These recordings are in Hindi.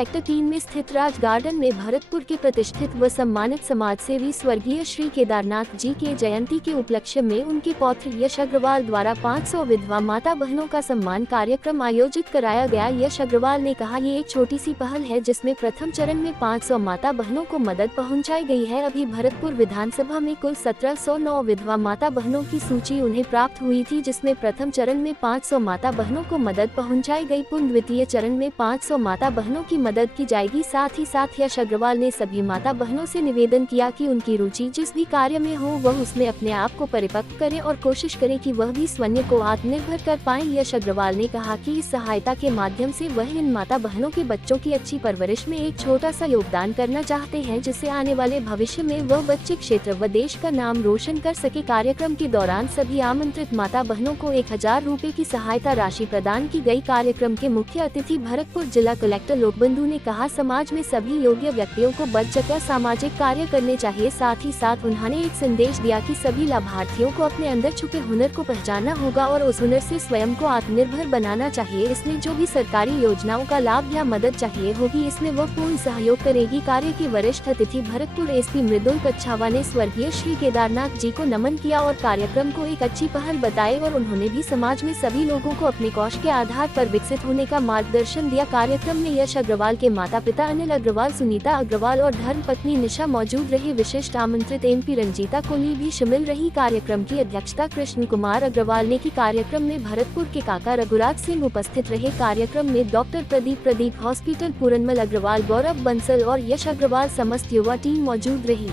सेक्टर 3 में स्थित राज गार्डन में भरतपुर के प्रतिष्ठित व सम्मानित समाज सेवी स्वर्गीय श्री केदारनाथ जी के जयंती के उपलक्ष्य में उनके पौत्र यश अग्रवाल द्वारा 500 विधवा माता बहनों का सम्मान कार्यक्रम आयोजित कराया गया। यश अग्रवाल ने कहा, ये एक छोटी सी पहल है जिसमें प्रथम चरण में 500 माता बहनों को मदद पहुँचाई गई है। अभी भरतपुर विधानसभा में कुल 1709 विधवा माता बहनों की सूची उन्हें प्राप्त हुई थी, जिसमें प्रथम चरण में 500 माता बहनों को मदद पहुँचाई गई। पुनः द्वितीय चरण में 500 माता बहनों की मदद की जाएगी। साथ ही साथ यश अग्रवाल ने सभी माता बहनों से निवेदन किया कि उनकी रुचि जिस भी कार्य में हो वह उसमें अपने आप को परिपक्व करें और कोशिश करें कि वह भी स्वयं को आत्मनिर्भर कर पाएं। यश अग्रवाल ने कहा कि इस सहायता के माध्यम से वह इन माता बहनों के बच्चों की अच्छी परवरिश में एक छोटा सा योगदान करना चाहते हैं, जिससे आने वाले भविष्य में वह बच्चे क्षेत्र व देश का नाम रोशन कर सके। कार्यक्रम के दौरान सभी आमंत्रित माता बहनों को 1000 रुपए की सहायता राशि प्रदान की गई। कार्यक्रम के मुख्य अतिथि भरतपुर जिला कलेक्टर लोकबंधु ने कहा, समाज में सभी योग्य व्यक्तियों को बढ़ चढ़कर सामाजिक कार्य करने चाहिए। साथ ही साथ उन्होंने एक संदेश दिया कि सभी लाभार्थियों को अपने अंदर छुपे हुनर को पहचानना होगा और उस हुनर से स्वयं को आत्मनिर्भर बनाना चाहिए। इसमें जो भी सरकारी योजनाओं का लाभ या मदद चाहिए होगी, इसमें वह पूर्ण सहयोग करेगी। कार्य के वरिष्ठ अतिथि भरतपुर एसपी मृदुल कच्छावा ने स्वर्गीय श्री केदारनाथ जी को नमन किया और कार्यक्रम को एक अच्छी पहल बताए और उन्होंने भी समाज में सभी लोगों को अपने कौशल के आधार पर विकसित होने का मार्गदर्शन दिया। कार्यक्रम में यश अग्रवाल के माता पिता अनिल अग्रवाल, सुनीता अग्रवाल और धर्म पत्नी निशा मौजूद रही। विशिष्ट आमंत्रित एमपी रंजीता कोहली भी शामिल रही। कार्यक्रम की अध्यक्षता कृष्ण कुमार अग्रवाल ने की। कार्यक्रम में भरतपुर के काका रघुराज सिंह उपस्थित रहे। कार्यक्रम में डॉक्टर प्रदीप हॉस्पिटल पूरनमल अग्रवाल, गौरव बंसल और यश अग्रवाल समस्त युवा टीम मौजूद रही।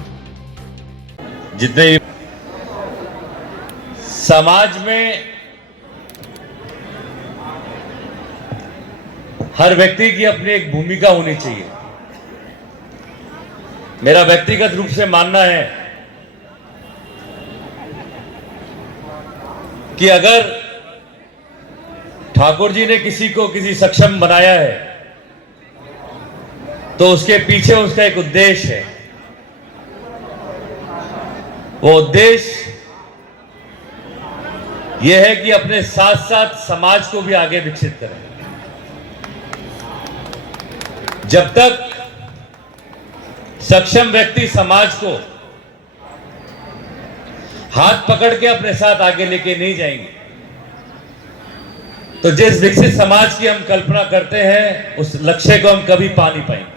जितने समाज में हर व्यक्ति की अपनी एक भूमिका होनी चाहिए। मेरा व्यक्तिगत रूप से मानना है कि अगर ठाकुर जी ने किसी को किसी सक्षम बनाया है तो उसके पीछे उसका एक उद्देश्य है। वो उद्देश्य यह है कि अपने साथ साथ समाज को भी आगे विकसित करें। जब तक सक्षम व्यक्ति समाज को हाथ पकड़ के अपने साथ आगे लेके नहीं जाएंगे तो जिस विकसित समाज की हम कल्पना करते हैं उस लक्ष्य को हम कभी पा नहीं पाएंगे।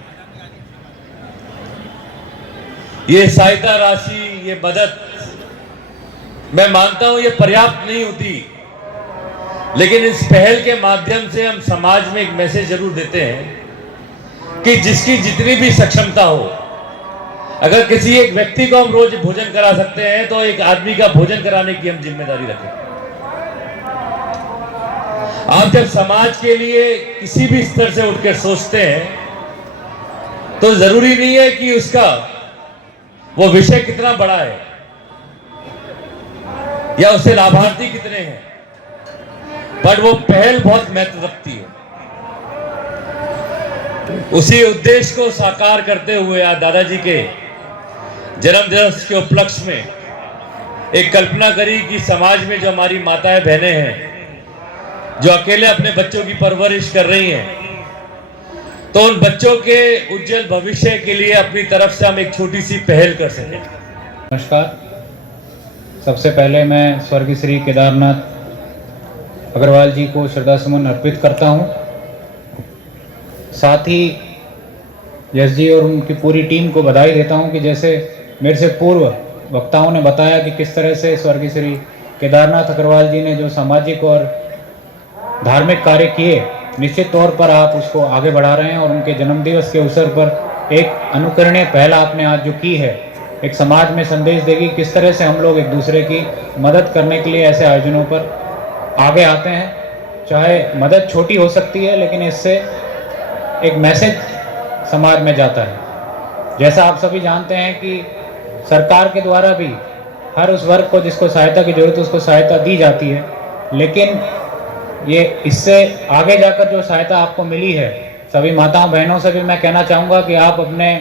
ये सहायता राशि, ये मदद, मैं मानता हूं ये पर्याप्त नहीं होती, लेकिन इस पहल के माध्यम से हम समाज में एक मैसेज जरूर देते हैं कि जिसकी जितनी भी सक्षमता हो, अगर किसी एक व्यक्ति को हम रोज भोजन करा सकते हैं तो एक आदमी का भोजन कराने की हम जिम्मेदारी रखें। आप जब समाज के लिए किसी भी स्तर से उठकर सोचते हैं तो जरूरी नहीं है कि उसका वो विषय कितना बड़ा है या उससे लाभार्थी कितने हैं, पर वो पहल बहुत महत्व रखती है। उसी उद्देश्य को साकार करते हुए आज दादाजी के जन्मदिवस के उपलक्ष्य में एक कल्पना करी कि समाज में जो हमारी माताएं बहनें हैं जो अकेले अपने बच्चों की परवरिश कर रही हैं, तो उन बच्चों के उज्जवल भविष्य के लिए अपनी तरफ से हम एक छोटी सी पहल कर सकें। नमस्कार। सबसे पहले मैं स्वर्गीय श्री केदारनाथ अग्रवाल जी को श्रद्धासुमन अर्पित करता हूं। साथ ही यश जी और उनकी पूरी टीम को बधाई देता हूं कि जैसे मेरे से पूर्व वक्ताओं ने बताया कि किस तरह से स्वर्गीय श्री केदारनाथ अग्रवाल जी ने जो सामाजिक और धार्मिक कार्य किए, निश्चित तौर पर आप उसको आगे बढ़ा रहे हैं और उनके जन्मदिवस के अवसर पर एक अनुकरणीय पहल आपने आज जो की है, एक समाज में संदेश देगी किस तरह से हम लोग एक दूसरे की मदद करने के लिए ऐसे आयोजनों पर आगे आते हैं। चाहे मदद छोटी हो सकती है, लेकिन इससे एक मैसेज समाज में जाता है। जैसा आप सभी जानते हैं कि सरकार के द्वारा भी हर उस वर्ग को जिसको सहायता की जरूरत है उसको सहायता दी जाती है, लेकिन ये इससे आगे जाकर जो सहायता आपको मिली है, सभी माताओं बहनों से भी मैं कहना चाहूँगा कि आप अपने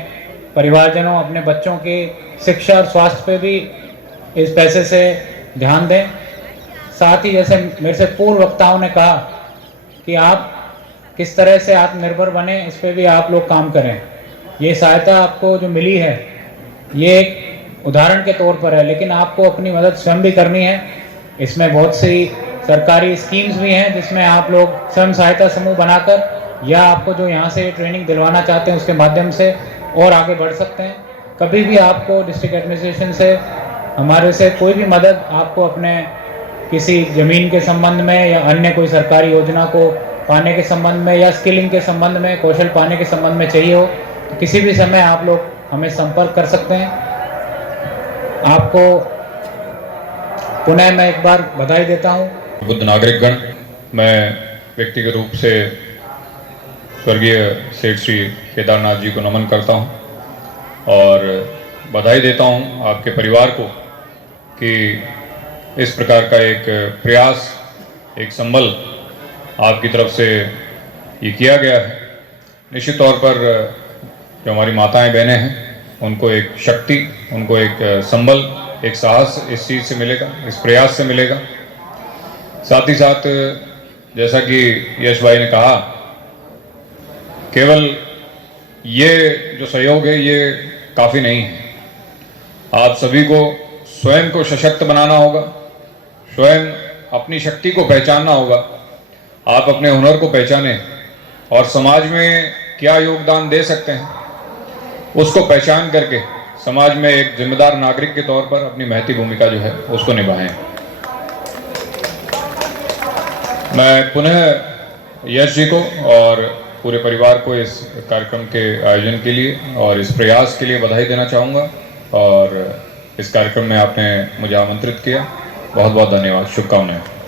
परिवारजनों, अपने बच्चों की शिक्षा और स्वास्थ्य पे भी इस पैसे से ध्यान दें। साथ ही जैसे मेरे से पूर्व वक्ताओं ने कहा कि आप किस तरह से आत्मनिर्भर बने, इस पे भी आप लोग काम करें। ये सहायता आपको जो मिली है ये एक उदाहरण के तौर पर है, लेकिन आपको अपनी मदद स्वयं भी करनी है। इसमें बहुत सी सरकारी स्कीम्स भी हैं जिसमें आप लोग स्वयं सहायता समूह बनाकर या आपको जो यहाँ से ट्रेनिंग दिलवाना चाहते हैं उसके माध्यम से और आगे बढ़ सकते हैं। कभी भी आपको डिस्ट्रिक्ट एडमिनिस्ट्रेशन से, हमारे से कोई भी मदद आपको अपने किसी ज़मीन के संबंध में या अन्य कोई सरकारी योजना को पाने के संबंध में या स्किलिंग के संबंध में, कौशल पाने के संबंध में चाहिए हो तो किसी भी समय आप लोग हमें संपर्क कर सकते हैं। आपको पुनः मैं एक बार बधाई देता हूँ। बुद्ध नागरिकगण, मैं व्यक्तिगत रूप से स्वर्गीय सेठ श्री केदारनाथ जी को नमन करता हूँ और बधाई देता हूँ आपके परिवार को कि इस प्रकार का एक प्रयास, एक संबल आपकी तरफ से ये किया गया है। निश्चित तौर पर जो हमारी माताएं बहनें हैं उनको एक शक्ति, उनको एक संबल, एक साहस इस चीज़ से मिलेगा, इस प्रयास से मिलेगा। साथ ही साथ जैसा कि यश भाई ने कहा, केवल ये जो सहयोग है ये काफ़ी नहीं है। आप सभी को स्वयं को सशक्त बनाना होगा, स्वयं अपनी शक्ति को पहचानना होगा। आप अपने हुनर को पहचानें और समाज में क्या योगदान दे सकते हैं उसको पहचान करके समाज में एक जिम्मेदार नागरिक के तौर पर अपनी महती भूमिका जो है उसको निभाएं। मैं पुनः यश जी को और पूरे परिवार को इस कार्यक्रम के आयोजन के लिए और इस प्रयास के लिए बधाई देना चाहूँगा और इस कार्यक्रम में आपने मुझे आमंत्रित किया। बहुत बहुत धन्यवाद, शुभकामनाएं।